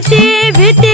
भीती भीती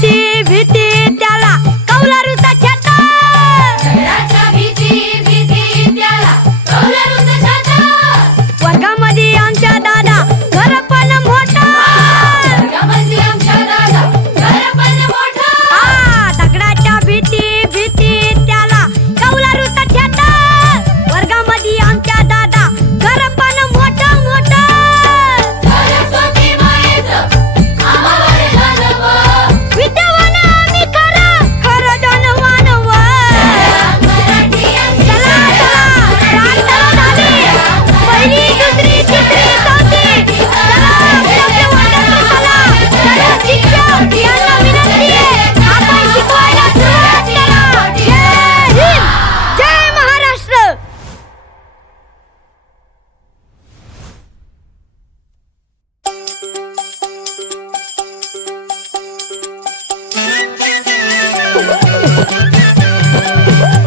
ಟಿವಿಟಿ なるほど!